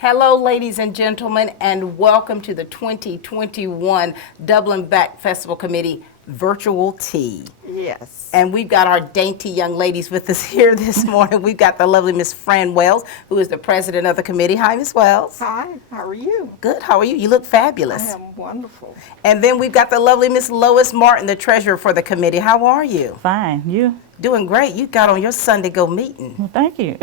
Hello, ladies and gentlemen, and welcome to the 2021 Dublin Back Festival Committee Virtual Tea. Yes. And we've got our dainty young ladies with us here this morning. We've got the lovely Miss Fran Wells, who is the president of the committee. Hi, Miss Wells. Hi, how are you? Good, how are you? You look fabulous. I am wonderful. And then we've got the lovely Miss Lois Martin, the treasurer for the committee. How are you? Fine. You? Doing great. You got on your Sunday go meeting. Well, thank you.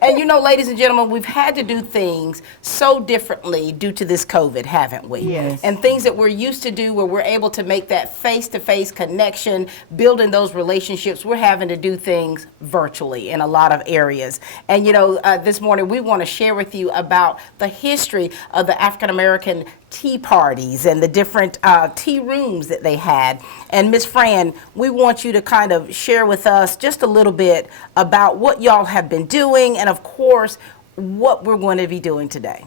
And you know, ladies and gentlemen, we've had to do things so differently due to this COVID, haven't we? Yes. And things that we're used to do where we're able to make that face-to-face connection, building those relationships, we're having to do things virtually in a lot of areas. And you know, this morning we want to share with you about the history of the African American tea parties and the different tea rooms that they had. And Miss Fran, we want you to kind of share with us just a little bit about what y'all have been doing and of course what we're going to be doing today.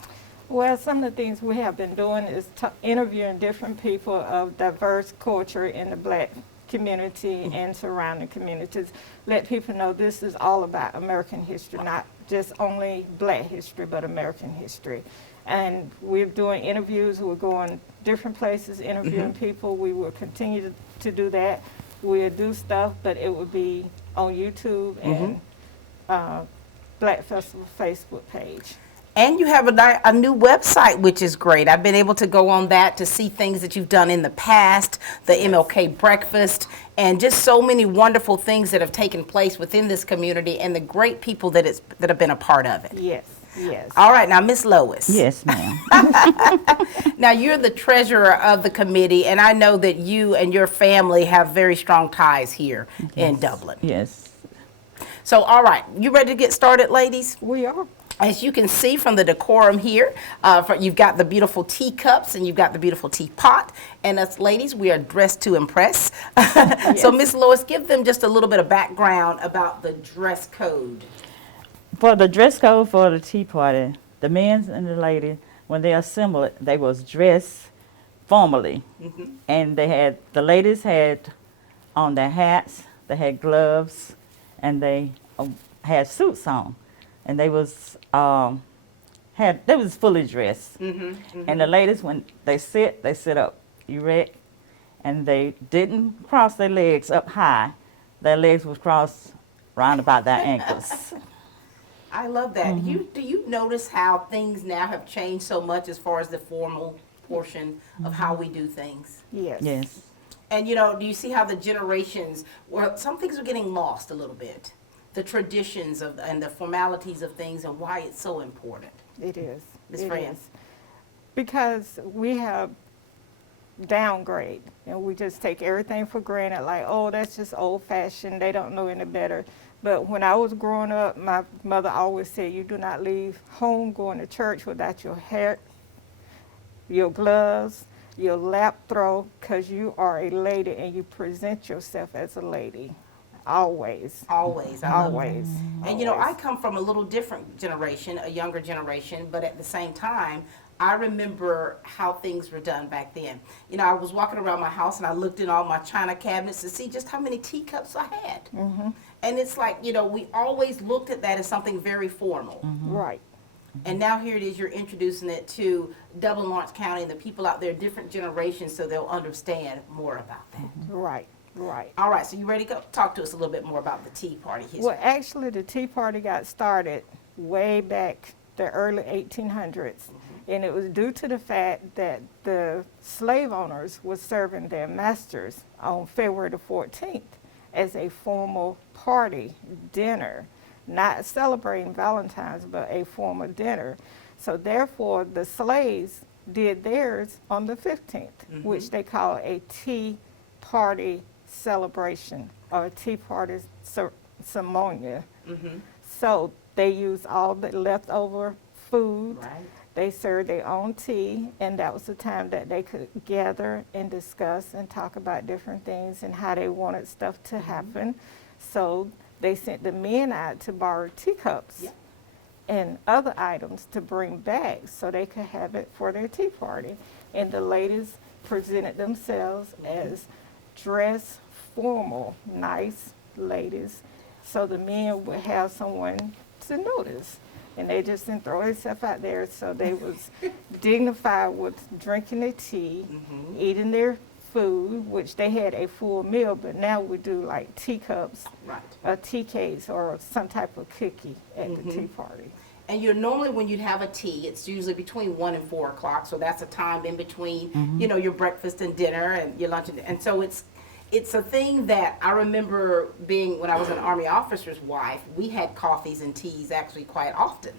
Well, some of the things we have been doing is interviewing different people of diverse culture in the Black community and surrounding communities. Let people know this is all about American history, not just only Black history, but American history. And we're doing interviews, we're going different places, interviewing people. We will continue to do that. We'll do stuff, but it will be on YouTube and Black Festival Facebook page. And you have a new website, which is great. I've been able to go on that to see things that you've done in the past, the MLK breakfast, and just so many wonderful things that have taken place within this community and the great people that have been a part of it. Yes, yes. All right, now Miss Lois. Yes, ma'am. Now you're the treasurer of the committee, and I know that you and your family have very strong ties here in Dublin. Yes. So, all right, you ready to get started, ladies? We are. As you can see from the decorum here, you've got the beautiful teacups and you've got the beautiful teapot. And us ladies, we are dressed to impress. Yes. So, Miss Lois, give them just a little bit of background about the dress code. For the dress code for the tea party, the men and the ladies, when they assembled, they was dressed formally. And the ladies had on their hats, they had gloves, and they had suits on. And they was fully dressed. And the ladies, when they sit up erect, and they didn't cross their legs up high. Their legs was crossed round about their ankles. I love that. Do you notice how things now have changed so much as far as the formal portion of how we do things? Yes. Yes. And you know, do you see how the generations, well, some things are getting lost a little bit? The traditions and the formalities of things and why it's so important. It is. Ms. It Fran. is. Because we have downgrade and we just take everything for granted, like, oh, that's just old fashioned, they don't know any better. But when I was growing up, my mother always said, you do not leave home going to church without your hair, your gloves, your lap throw, because you are a lady and you present yourself as a lady. Always. Always. I love Always. that. And you know, I come from a little different generation, a younger generation, but at the same time, I remember how things were done back then. You know, I was walking around my house and I looked in all my china cabinets to see just how many teacups I had. And it's like, you know, we always looked at that as something very formal. Right. And now here it is, you're introducing it to Dublin, Lawrence County and the people out there, different generations, so they'll understand more about that. Right. Right. All right, so you ready to go? Talk to us a little bit more about the Tea Party history. Well, actually, the Tea Party got started way back the early 1800s, and it was due to the fact that the slave owners were serving their masters on February the 14th as a formal party dinner, not celebrating Valentine's, but a formal dinner. So therefore, the slaves did theirs on the 15th, which they call a tea party celebration or tea party ceremony. So they used all the leftover food. Right. They served their own tea, and that was the time that they could gather and discuss and talk about different things and how they wanted stuff to happen. So they sent the men out to borrow teacups and other items to bring back so they could have it for their tea party. And the ladies presented themselves as dressed formal, nice ladies, so the men would have someone to notice. and they just didn't throw themselves out there. So they was dignified with drinking their tea, eating their food, which they had a full meal, but now we do like teacups, tea cakes, or some type of cookie at the tea party. And you're normally, when you'd have a tea, it's usually between 1 and 4 o'clock, so that's a time in between, you know, your breakfast and dinner and your lunch, and so it's a thing that I remember being, when I was an Army officer's wife, we had coffees and teas actually quite often.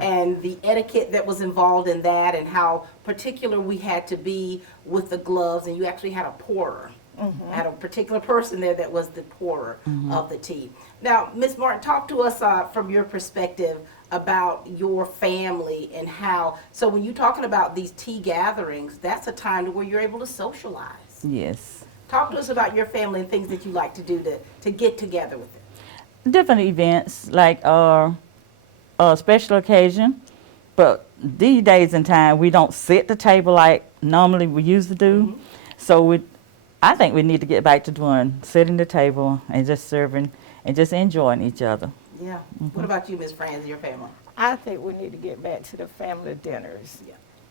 And the etiquette that was involved in that, and how particular we had to be with the gloves, and you actually had a pourer. Had a particular person there that was the pourer of the tea. Now, Ms. Martin, talk to us from your perspective about your family and how, so when you're talking about these tea gatherings, that's a time to where you're able to socialize. Yes. Talk to us about your family and things that you like to do to get together with it. Different events, like a special occasion, but these days and time, we don't sit at the table like normally we used to do. So I think we need to get back to doing sitting at the table and just serving and just enjoying each other. Yeah. What about you, Ms. Franz, and your family? I think we need to get back to the family dinners.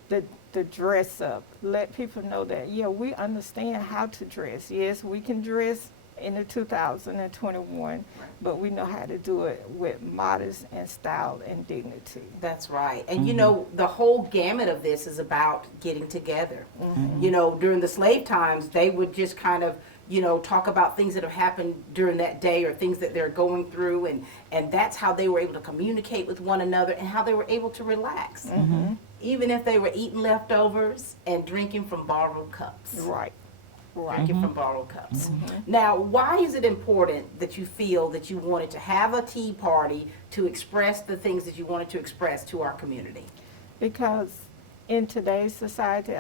The dress up. Let people know that, yeah, we understand how to dress. Yes, we can dress in the 2021, but we know how to do it with modest and style and dignity. That's right. And you know, the whole gamut of this is about getting together. You know, during the slave times, they would just kind of, you know, talk about things that have happened during that day or things that they're going through, and that's how they were able to communicate with one another and how they were able to relax. Even if they were eating leftovers and drinking from borrowed cups. Drinking from borrowed cups. Now, why is it important that you feel that you wanted to have a tea party to express the things that you wanted to express to our community? Because in today's society,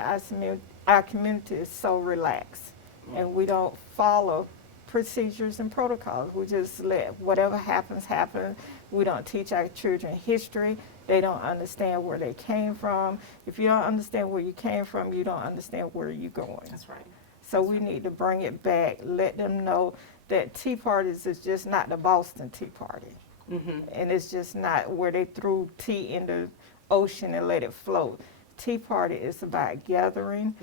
our community is so relaxed, and we don't follow procedures and protocols. We just let whatever happens, happen. We don't teach our children history. They don't understand where they came from. If you don't understand where you came from, you don't understand where you're going. That's right. So we need to bring it back, let them know that tea parties is just not the Boston Tea Party. And it's just not where they threw tea in the ocean and let it float. Tea party is about gathering,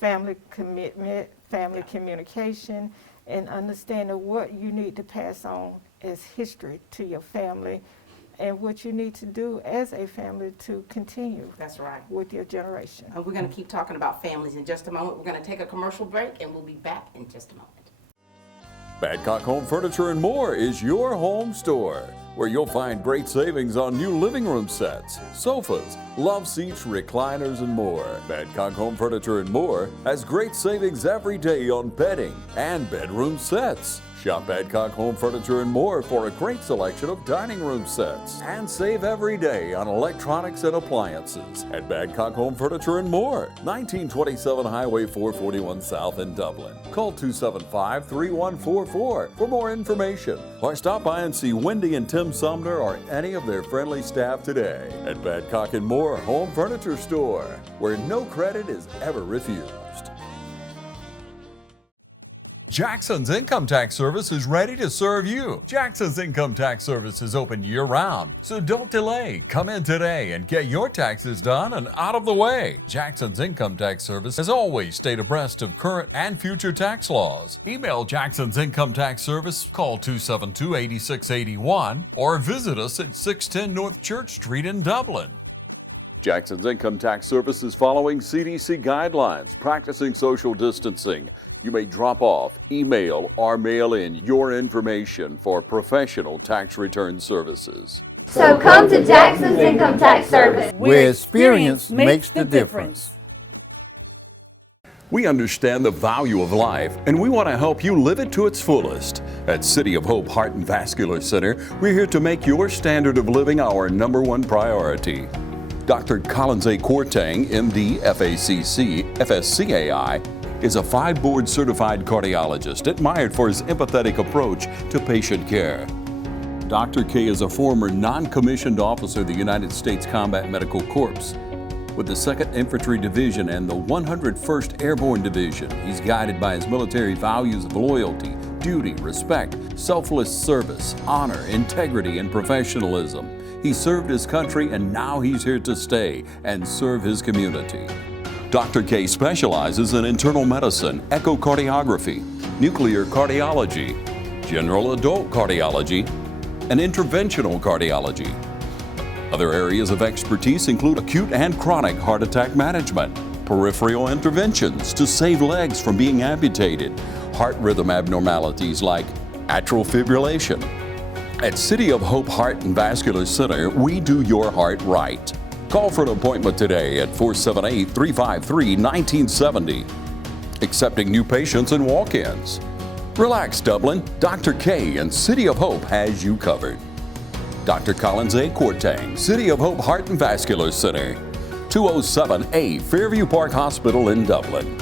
family commitment, family communication, and understanding what you need to pass on as history to your family and what you need to do as a family to continue. That's right. With your generation. And we're going to keep talking about families in just a moment. We're going to take a commercial break, and we'll be back in just a moment. Badcock Home Furniture and More is your home store, where you'll find great savings on new living room sets, sofas, love seats, recliners, and more. Badcock Home Furniture and More has great savings every day on bedding and bedroom sets. Shop Badcock Home Furniture and More for a great selection of dining room sets, and save every day on electronics and appliances at Badcock Home Furniture and More, 1927 Highway 441 South in Dublin. Call 275-3144 for more information, or stop by and see Wendy and Tim Sumner or any of their friendly staff today at Badcock and More Home Furniture Store, where no credit is ever refused. Jackson's Income Tax Service is ready to serve you. Jackson's Income Tax Service is open year-round, so don't delay. Come in today and get your taxes done and out of the way. Jackson's Income Tax Service has always stayed abreast of current and future tax laws. Email Jackson's Income Tax Service, call 272-8681, or visit us at 610 North Church Street in Dublin. Jackson's Income Tax Service is following CDC guidelines, practicing social distancing. You may drop off, email, or mail in your information for professional tax return services. So come to Jackson's Income Tax Service, where experience makes the difference. We understand the value of life, and we want to help you live it to its fullest. At City of Hope Heart and Vascular Center, we're here to make your standard of living our #1 priority. Dr. Collins A. Kortang, MD, FACC, FSCAI, is a 5-board certified cardiologist admired for his empathetic approach to patient care. Dr. K is a former non-commissioned officer of the United States Combat Medical Corps. With the 2nd Infantry Division and the 101st Airborne Division, he's guided by his military values of loyalty, duty, respect, selfless service, honor, integrity, and professionalism. He served his country and now he's here to stay and serve his community. Dr. K specializes in internal medicine, echocardiography, nuclear cardiology, general adult cardiology, and interventional cardiology. Other areas of expertise include acute and chronic heart attack management, peripheral interventions to save legs from being amputated, heart rhythm abnormalities like atrial fibrillation. At City of Hope Heart and Vascular Center, we do your heart right. Call for an appointment today at 478-353-1970. Accepting new patients and walk-ins. Relax, Dublin. Dr. K and City of Hope has you covered. Dr. Collins A. Courtang, City of Hope Heart and Vascular Center, 207A Fairview Park Hospital in Dublin.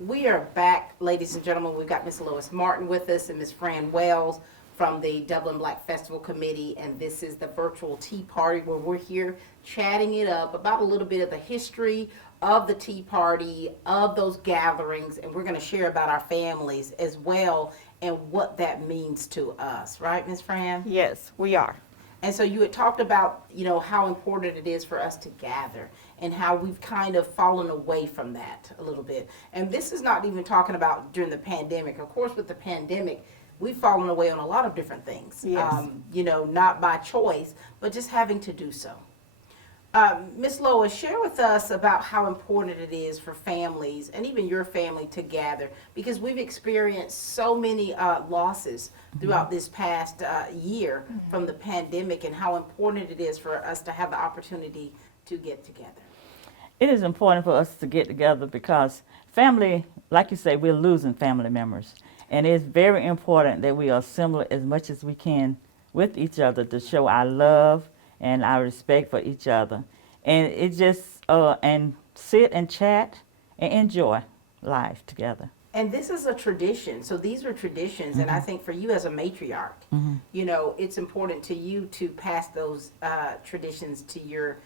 We are back, ladies and gentlemen. We've got Miss Lois Martin with us and Miss Fran Wells from the Dublin Black Festival Committee, and this is the virtual tea party where we're here chatting it up about a little bit of the history of the tea party, of those gatherings, and we're going to share about our families as well and what that means to us, right, Miss Fran? Yes, we are. And so you had talked about, you know, how important it is for us to gather and how we've kind of fallen away from that a little bit. And this is not even talking about during the pandemic. Of course, with the pandemic, we've fallen away on a lot of different things. Yes. You know, not by choice, but just having to do so. Miss Lois, share with us about how important it is for families and even your family to gather, because we've experienced so many losses throughout this past year from the pandemic, and how important it is for us to have the opportunity to get together. It is important for us to get together because family, like you say, we're losing family members. And it's very important that we assemble as much as we can with each other to show our love and our respect for each other. And it just, and sit and chat and enjoy life together. And this is a tradition. So these are traditions. And I think for you as a matriarch, you know, it's important to you to pass those traditions to your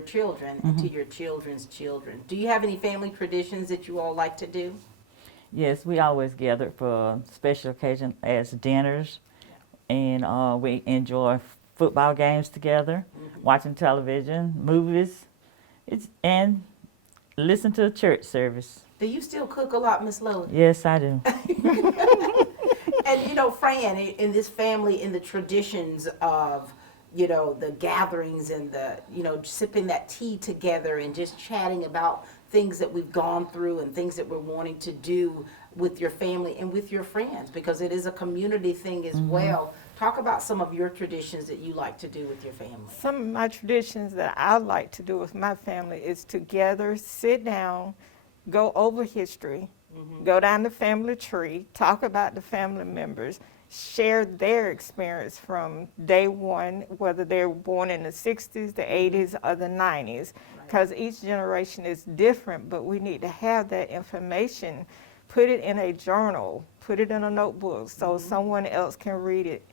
children and to your children's children. Do you have any family traditions that you all like to do? Yes, we always gather for special occasions as dinners, and we enjoy football games together, watching television, movies, and listen to a church service. Do you still cook a lot, Miss Lois? Yes, I do. And you know, Fran, in this family, in the traditions of, you know, the gatherings and the, you know, sipping that tea together and just chatting about things that we've gone through and things that we're wanting to do with your family and with your friends, because it is a community thing as well. Talk about some of your traditions that you like to do with your family. Some of my traditions that I like to do with my family is together, sit down, go over history, go down the family tree, talk about the family members, share their experience from day one, whether they were born in the 60s, the 80s, or the 90s, because each generation is different, but we need to have that information, put it in a journal, put it in a notebook so someone else can read it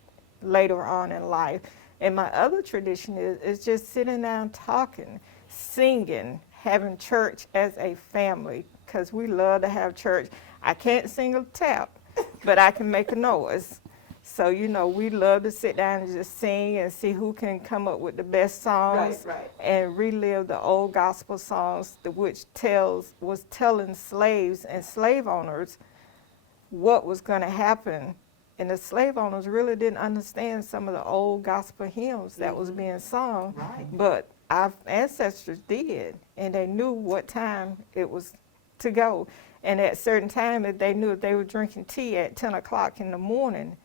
later on in life. And my other tradition is just sitting down talking, singing, having church as a family, because we love to have church. I can't sing a tap, but I can make a noise. So, you know, we love to sit down and just sing and see who can come up with the best songs and relive the old gospel songs, which was telling slaves and slave owners what was going to happen. And the slave owners really didn't understand some of the old gospel hymns that was being sung, but our ancestors did, and they knew what time it was to go. And at a certain time, if they knew if they were drinking tea at 10 o'clock in the morning,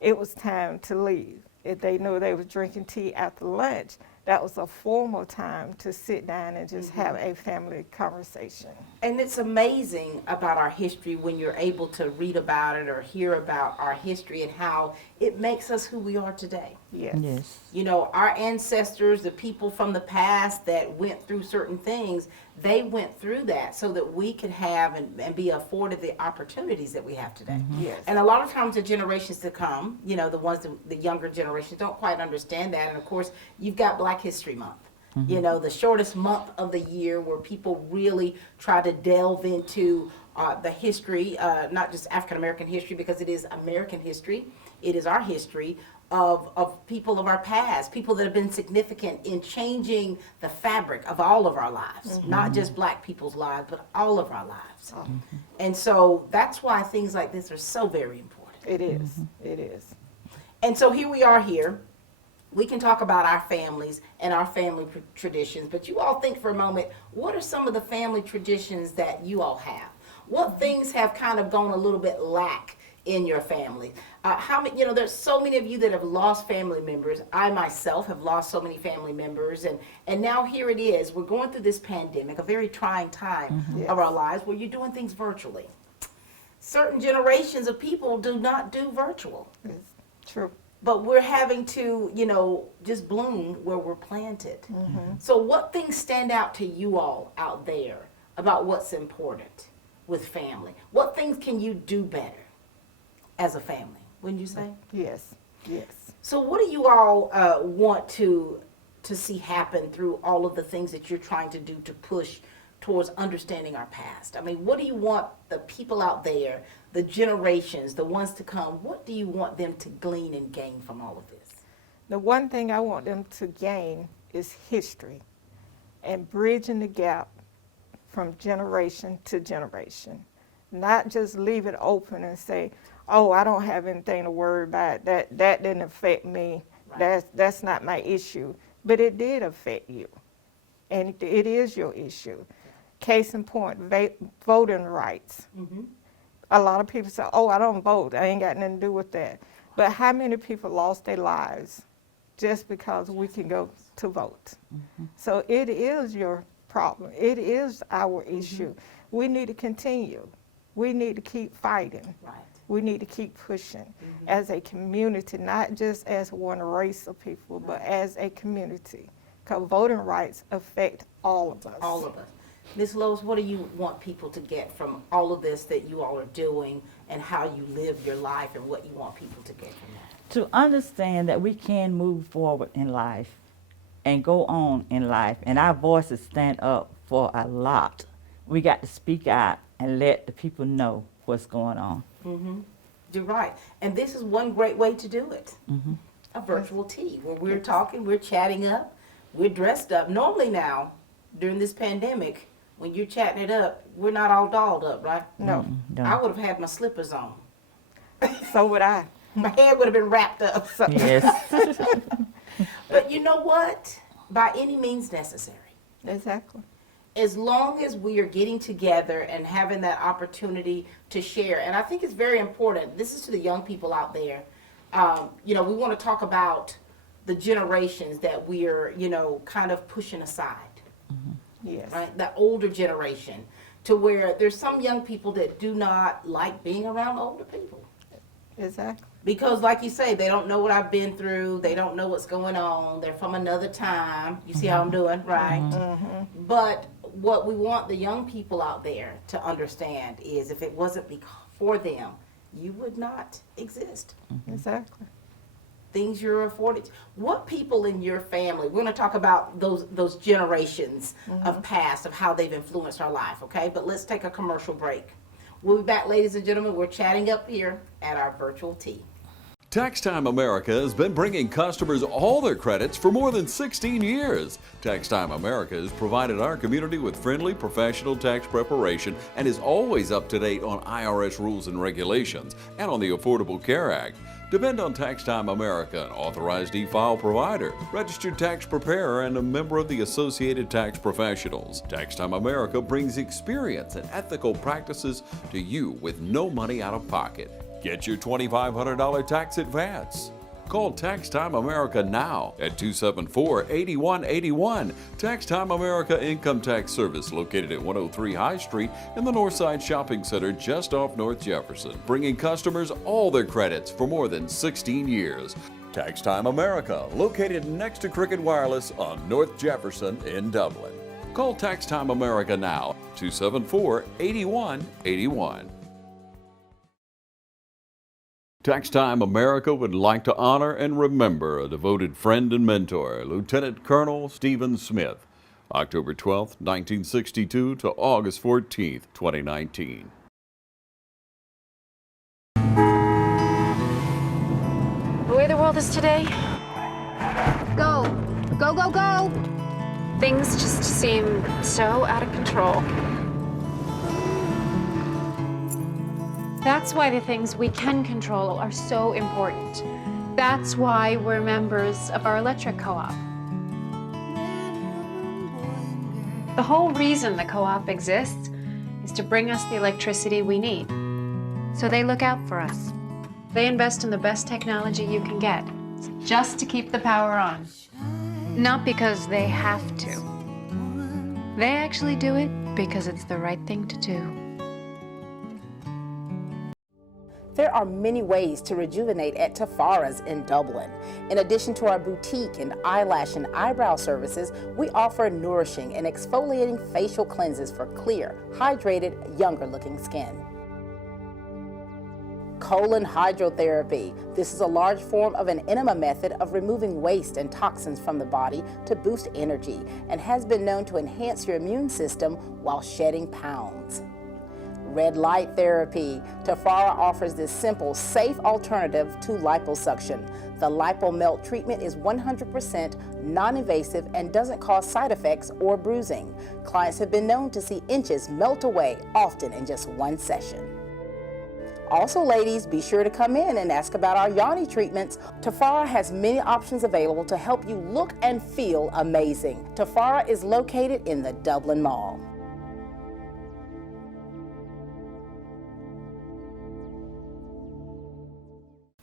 it was time to leave. If they knew they were drinking tea after lunch, that was a formal time to sit down and just have a family conversation. And it's amazing about our history when you're able to read about it or hear about our history and how it makes us who we are today. Yes. You know, our ancestors, the people from the past that went through certain things, they went through that so that we could have and be afforded the opportunities that we have today. Yes. And a lot of times the generations to come, you know, the ones, the younger generations don't quite understand that. And of course, you've got Black History Month. You know, the shortest month of the year where people really try to delve into the history, not just African American history, because it is American history. It is our history of people of our past, people that have been significant in changing the fabric of all of our lives, not just Black people's lives, but all of our lives. And so that's why things like this are so very important. It is. It is. And so here we are here. We can talk about our families and our family traditions, but you all think for a moment, what are some of the family traditions that you all have? What things have kind of gone a little bit lack in your family? How many, there's so many of you that have lost family members. I myself have lost so many family members, and now here it is. We're going through this pandemic, a very trying time of our lives where you're doing things virtually. Certain generations of people do not do virtual. It's true. But we're having to, just bloom where we're planted. So what things stand out to you all out there about what's important with family? What things can you do better as a family, wouldn't you say? Yes. Yes. So what do you all want to see happen through all of the things that you're trying to do to push towards understanding our past? I mean, what do you want the people out there, the generations, the ones to come, what do you want them to glean and gain from all of this? The one thing I want them to gain is history and bridging the gap from generation to generation. Not just leave it open and say, oh, I don't have anything to worry about. That didn't affect me. Right. That's not my issue. But it did affect you. And it is your issue. Case in point, voting rights. A lot of people say, oh, I don't vote. I ain't got nothing to do with that. But how many people lost their lives just because we can go to vote? So it is your problem. It is our issue. We need to continue. We need to keep fighting. Right. We need to keep pushing as a community, not just as one race of people, but as a community. Because voting rights affect all of us. All of us. Ms. Lois, what do you want people to get from all of this that you all are doing and how you live your life and what you want people to get from that? To understand that we can move forward in life and go on in life, and our voices stand up for a lot. We got to speak out and let the people know what's going on. You're right. And this is one great way to do it. A virtual tea where we're talking, we're chatting up, we're dressed up. Normally now, during this pandemic, when you're chatting it up, we're not all dolled up, right? No. I would have had my slippers on. So would I. My hair would have been wrapped up. Yes. But you know what? By any means necessary. Exactly. As long as we are getting together and having that opportunity to share, and I think it's very important, this is to the young people out there, we want to talk about the generations that we are, kind of pushing aside, Yes. right? The older generation, to where there's some young people that do not like being around older people. Exactly. Because like you say, they don't know what I've been through, they don't know what's going on, they're from another time. You see how I'm doing, right? But what we want the young people out there to understand is if it wasn't for them, you would not exist. Exactly. Things you're afforded. What people in your family, we're going to talk about those generations of past, of how they've influenced our life, okay? But let's take a commercial break. We'll be back, ladies and gentlemen. We're chatting up here at our virtual tea. Tax Time America has been bringing customers all their credits for more than 16 years. Tax Time America has provided our community with friendly, professional tax preparation and is always up to date on IRS rules and regulations and on the Affordable Care Act. Depend on Tax Time America, an authorized e-file provider, registered tax preparer, and a member of the Associated Tax Professionals. Tax Time America brings experience and ethical practices to you with no money out of pocket. Get your $2,500 tax advance. Call Tax Time America now at 274-8181. Tax Time America Income Tax Service, located at 103 High Street in the Northside Shopping Center just off North Jefferson, bringing customers all their credits for more than 16 years. Tax Time America, located next to Cricket Wireless on North Jefferson in Dublin. Call Tax Time America now, 274-8181. Tax Time America would like to honor and remember a devoted friend and mentor, Lieutenant Colonel Stephen Smith, October 12, 1962 to August 14, 2019. all this today? Go. Go, go, go. Things just seem so out of control. That's why the things we can control are so important. That's why we're members of our electric co-op. The whole reason the co-op exists is to bring us the electricity we need. So they look out for us. They invest in the best technology you can get, just to keep the power on. Not because they have to. They actually do it because it's the right thing to do. There are many ways to rejuvenate at Tafaras in Dublin. In addition to our boutique and eyelash and eyebrow services, we offer nourishing and exfoliating facial cleanses for clear, hydrated, younger-looking skin. Colon hydrotherapy. This is a large form of an enema method of removing waste and toxins from the body to boost energy and has been known to enhance your immune system while shedding pounds. Red light therapy. Tafara offers this simple, safe alternative to liposuction. The LipoMelt treatment is 100% non-invasive and doesn't cause side effects or bruising. Clients have been known to see inches melt away, often in just one session. Also, ladies, be sure to come in and ask about our yoni treatments. Tafara has many options available to help you look and feel amazing. Tafara is located in the Dublin Mall.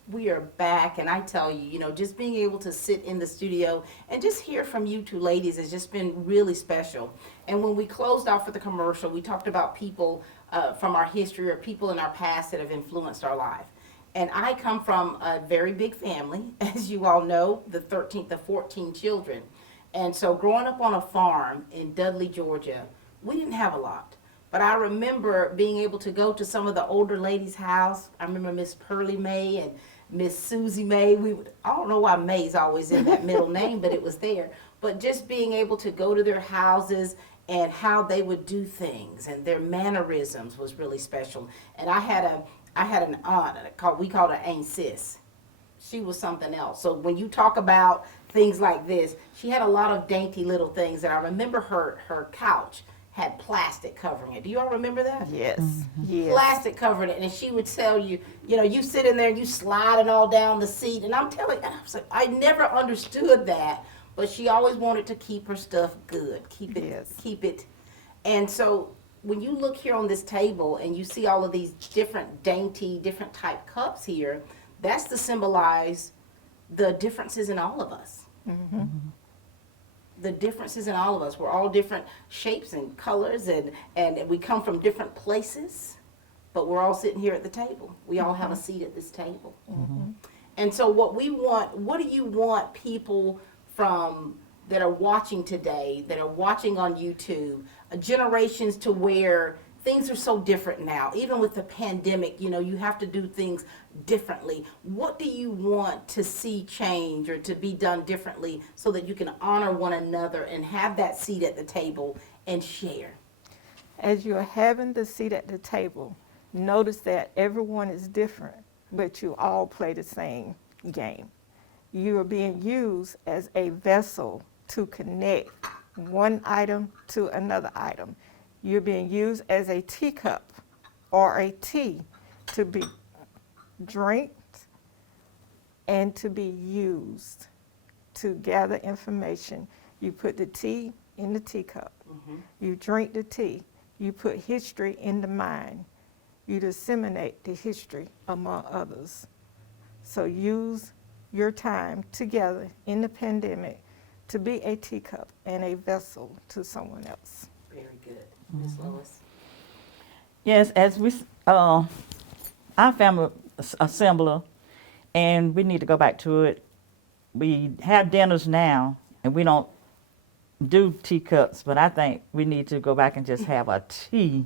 We are back, and I tell you, just being able to sit in the studio and just hear from you two ladies has just been really special. And when we closed off with the commercial, we talked about people from our history or people in our past that have influenced our life. And I come from a very big family, as you all know, the 13th of 14 children. And so growing up on a farm in Dudley, Georgia, we didn't have a lot. But I remember being able to go to some of the older ladies' house. I remember Miss Pearlie May and Miss Susie May. I don't know why May's always in that middle name, but it was there. But just being able to go to their houses and how they would do things and their mannerisms was really special. And I had an aunt, we called her Aunt Sis. She was something else. So when you talk about things like this, she had a lot of dainty little things. And I remember her couch had plastic covering it. Do you all remember that? Yes. Mm-hmm. Yes. Plastic covered it, and she would tell you, you sit in there and you sliding all down the seat, and I'm telling you, I was like, I never understood that, but she always wanted to keep her stuff good, keep it. And so when you look here on this table and you see all of these different dainty, different type cups here, that's to symbolize the differences in all of us. Mm-hmm. The differences in all of us. We're all different shapes and colors, and we come from different places, but we're all sitting here at the table. We all have a seat at this table. Mm-hmm. And so what do you want people that are watching today, that are watching on YouTube, generations to where things are so different now. Even with the pandemic, you have to do things differently. What do you want to see change or to be done differently so that you can honor one another and have that seat at the table and share? As you're having the seat at the table, notice that everyone is different, but you all play the same game. You are being used as a vessel to connect one item to another item. You're being used as a teacup or a tea to be drank and to be used to gather information. You put the tea in the teacup. Mm-hmm. You drink the tea. You put history in the mind. You disseminate the history among others. So use your time together in the pandemic to be a teacup and a vessel to someone else. Very good. Ms. Lois? Yes, as our family assembler, and we need to go back to it. We have dinners now, and we don't do teacups, but I think we need to go back and just have a tea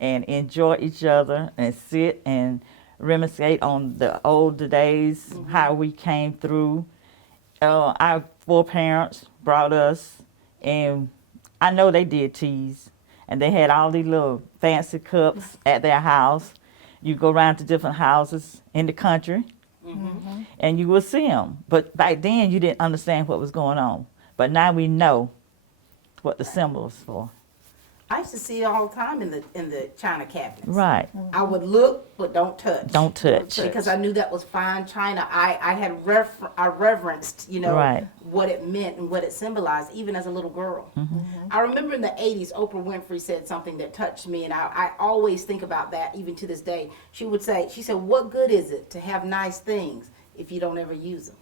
and enjoy each other and sit and reminisce on the older days, how we came through. Our foreparents brought us, and I know they did teas, and they had all these little fancy cups at their house. You go around to different houses in the country, and you will see them. But back then, you didn't understand what was going on. But now we know what the symbol is for. I used to see it all the time in the china cabinets. Right. I would look, but don't touch. Don't touch. Because I knew that was fine china. I had I reverenced, Right. what it meant and what it symbolized, even as a little girl. I remember in the 80s, Oprah Winfrey said something that touched me, and I always think about that even to this day. She said, what good is it to have nice things if you don't ever use them?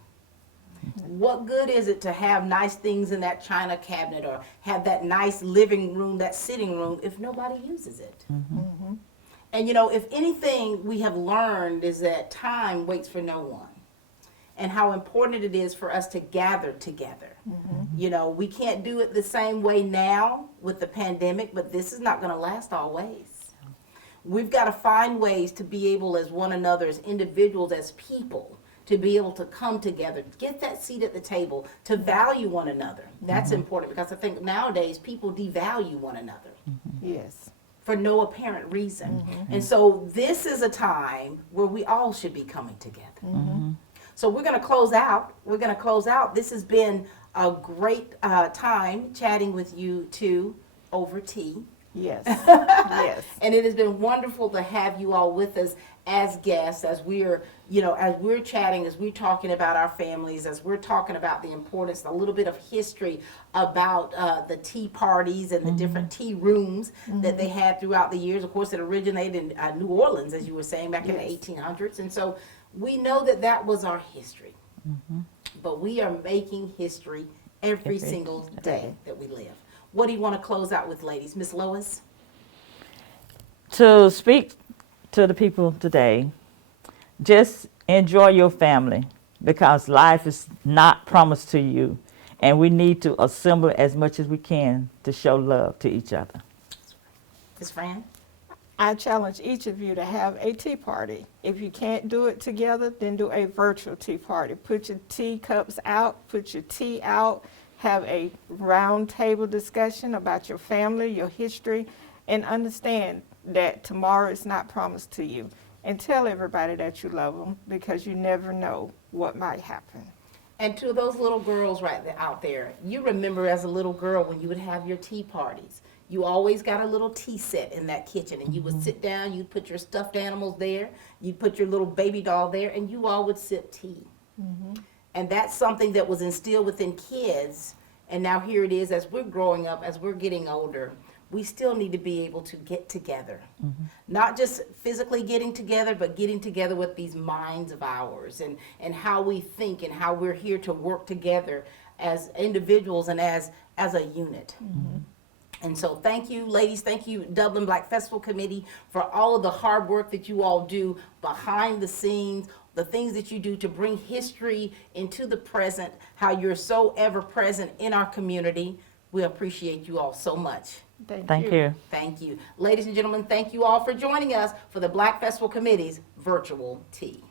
What good is it to have nice things in that china cabinet or have that nice living room, that sitting room, if nobody uses it? And if anything we have learned is that time waits for no one, and how important it is for us to gather together. We can't do it the same way now with the pandemic, but this is not going to last always. We've got to find ways to be able, as one another, as individuals, as people, to be able to come together, get that seat at the table, to value one another. That's important, because I think nowadays people devalue one another. Yes. For no apparent reason. And so this is a time where we all should be coming together. So we're going to close out. This has been a great time chatting with you two over tea. Yes. Yes. And it has been wonderful to have you all with us as guests, as we're chatting, as we're talking about our families, as we're talking about the importance, a little bit of history about the tea parties and the different tea rooms that they had throughout the years. Of course, it originated in New Orleans, as you were saying, back in the 1800s. And so we know that was our history. But we are making history every single day that we live. What do you want to close out with, ladies? Miss Lois? To speak to the people today, just enjoy your family, because life is not promised to you, and we need to assemble as much as we can to show love to each other. Ms. Fran? I challenge each of you to have a tea party. If you can't do it together, then do a virtual tea party. Put your tea cups out, put your tea out, have a round table discussion about your family, your history, and understand that tomorrow is not promised to you. And tell everybody that you love them, because you never know what might happen. And to those little girls out there, you remember as a little girl when you would have your tea parties. You always got a little tea set in that kitchen, and you would sit down, you'd put your stuffed animals there, you'd put your little baby doll there, and you all would sip tea. And that's something that was instilled within kids, and now here it is, as we're growing up, as we're getting older, we still need to be able to get together. Not just physically getting together, but getting together with these minds of ours, and how we think, and how we're here to work together as individuals and as a unit. And so thank you, ladies. Thank you, Dublin Black Festival Committee, for all of the hard work that you all do behind the scenes, the things that you do to bring history into the present, how you're so ever present in our community. We appreciate you all so much. Thank you. Thank you. Ladies and gentlemen, thank you all for joining us for the Black Festival Committee's virtual tea.